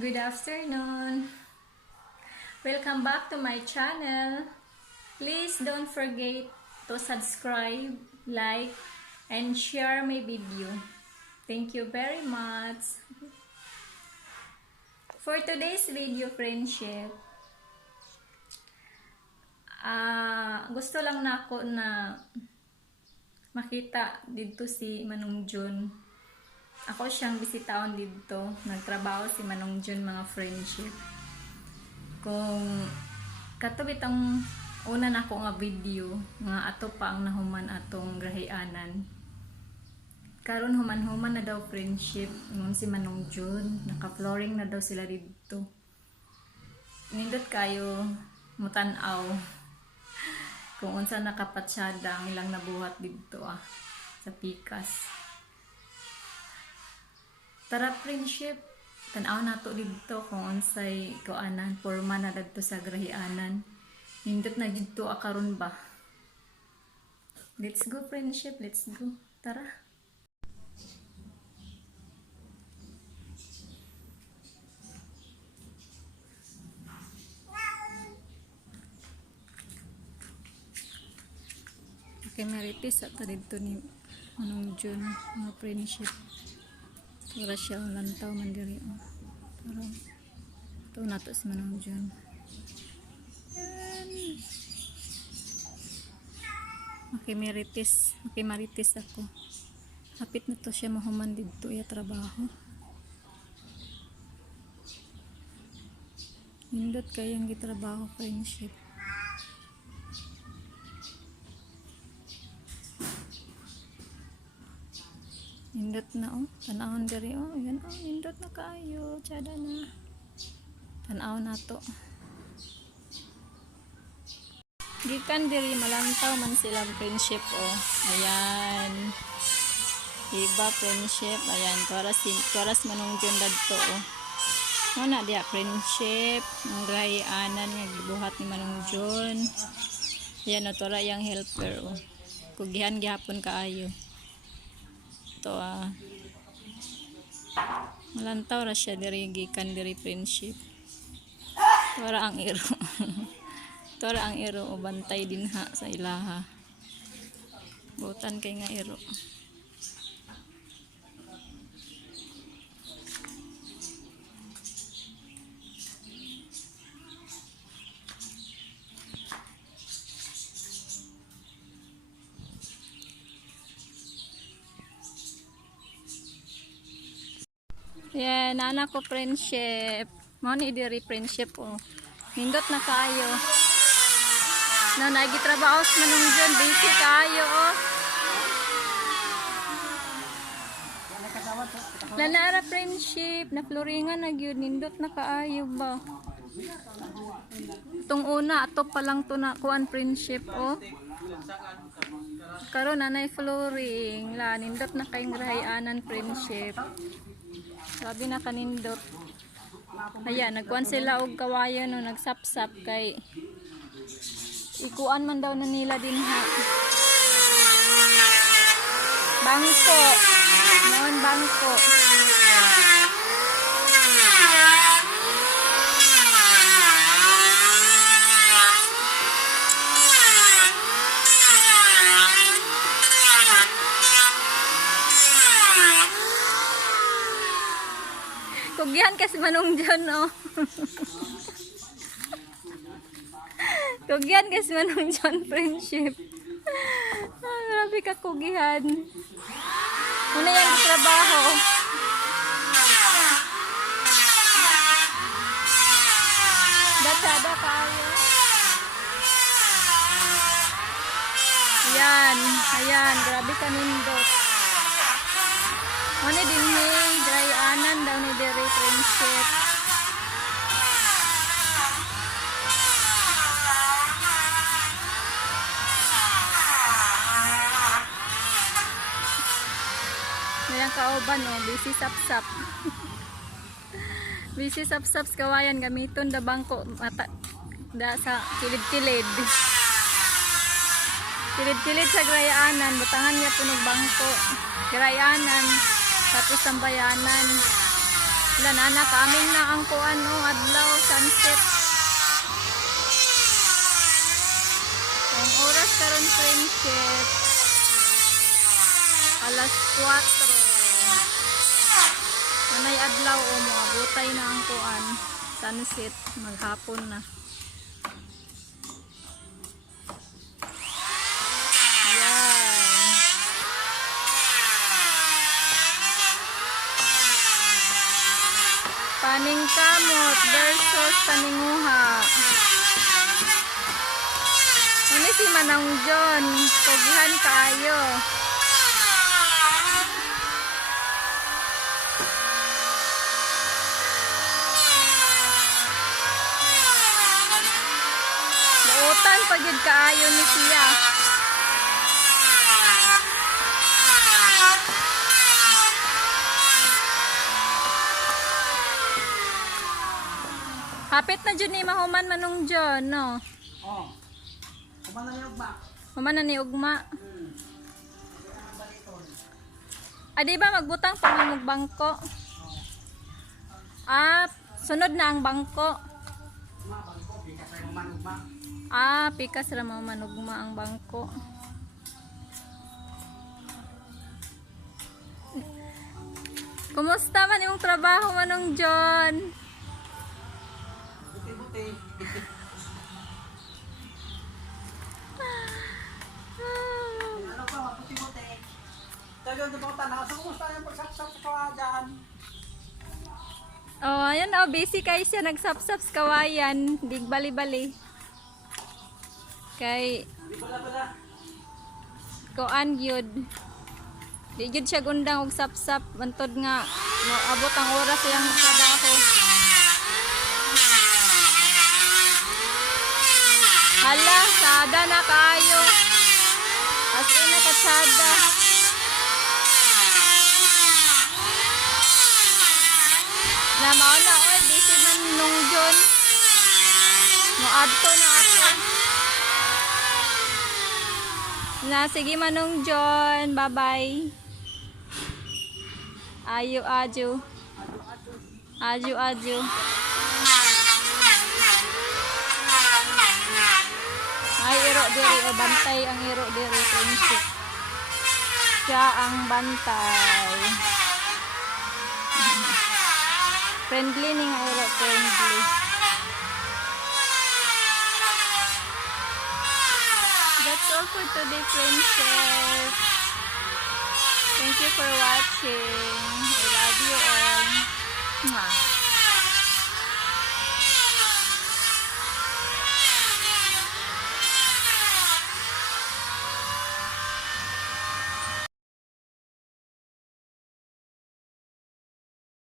Good afternoon. Welcome back to my channel. Please don't forget to subscribe, like, and share my video. Thank you very much. For today's video, friendship, gusto lang na ako na makita dito si Manong Jun. Ako siyang bisitaon dito. Nagtrabaho si Manong Jun, mga friendship. Kung katubit ang una na ako nga video, nga ato pa ang nahuman atong grahianan. Karon human-human na daw friendship nung si Manong Jun. Naka-flooring na daw sila dito. Nindot kayo mutanaw kung unsa nakapatsyada ang ilang nabuhat dito sa Pikas. Tara friendship, tanaw nato dito kung unsay kuanan forma na dagto sa grahianan. Nindot na dito karon ba? Let's go friendship, let's go. Tara. Okay, maritis ato dito ni Manong Jun, mga friendship. Para siya lantaw man diri. Para ito nato si Manong Jun. Okay, maritis ako. Hapit na to siya mahuman dito ya trabaho. Nindot kayang gitrabaho friendship. Nindot na tanawon diri yan nindot na kayo, tsada na. Tanaw na to. Gikan diri malantaw man sila friendship Ayan. Iba friendship, ayan toras Manong Jun dadto Muna dia friendship, ang grahianan nga gibuhat ni Manong Jun. Ayan tora yang helper Kugihan gihapon kaayo. Ito malantaw ra siya diri gikan diri friendship. Tora ang iro. Tora ang iro o bantay dinha sa ilaha. Butan kay nga iro. Yeah, nana ko friendship. Mao ni diri friendship Nindot na kayo. Na nagitrabaho sa Manong Jun, busy kayo Nanara friendship, na floringan na gyud nindot na kaayo ba. Tung una ato pa lang to na kuan friendship Karon nanay flooring la nindot na kay grahianan friendship. Grabe na kanindot. Ayan, nagkuhan sila og kawayan nagsapsap kay ikuan man daw na nila din bangko. Noon bangko. Kugihan kasi Manong Jun Kugihan kasi Manong Jun friendship. Grabe ka kugihan. Una yung trabaho. Datsada kayo. Ayan, grabe ka nindot. Ano din grahianan daw ni diri friendship. Mayang kauban busy sapsap. Busy sapsap kawayan gamiton da bangko mata da sa kilid-kilid. Kilid-kilid sa grahianan, butangan niya punog bangko. Grahianan tapos sambayanan. Wala na anak, aming na ang kuan o adlaw, sunset. Ang oras karon friendship. Alas 4. Anay adlaw o mo abutay na ang kuan, sunset, maghapon na. Paning kamot versus paninguha. Ano si Manong John? Pogihan kaayo. Buutan pagid kaayo ni siya. Hapit na dyan ni mahuman Manong John, no? Oh. Human na ni ugma. Human na ni ugma. Di ba magbutang pa ng bangko? Sunod na ang bangko. Bangko, pikas na human ugma. Pikas ra mahuman ugma ang bangko. Kumusta man yung trabaho Manong John? Buti-buti. Ano ba, buti-buti. Tayo doon ako tanaw. So, kumusta yung pagsapsap sa kawajan? Oh, ayan oh, busy kayo siya nagsapsap sa kawayan. Big bali-bali. Kay Di bala-bala. koan gyud. Di gyud siya gundang og sapsap bantod nga moabot ang oras iyang trabaho. Hala, sada na kayo. As in na katsada. Na mao na oy, busy man nung John. Moadto na ako. Na sige Manong John, bye-bye. Ayo aju. Aju. Ay iro diri o bantay ang iro diri friendship. Siya ang bantay. Friendly ning iro friendly. That's all for today, friendship. Thank you for watching. I love you all. Mwah.